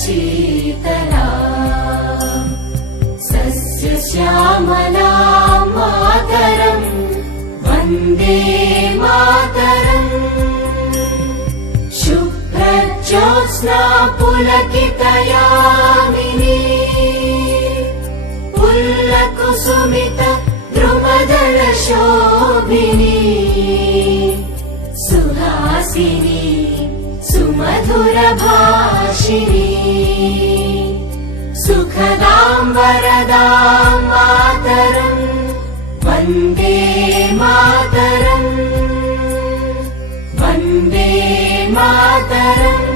Sheetla सस्यश्यामला Mataram Vande Mataram शुभ्रज्योत्स्ना पुलकितयामिनी पुल्लकुसुमित द्रुमदलशोभिनी Suhasini सुमधुरभाषिणी सुखदां वरदां Mataram Vande Mataram Vande Mataram.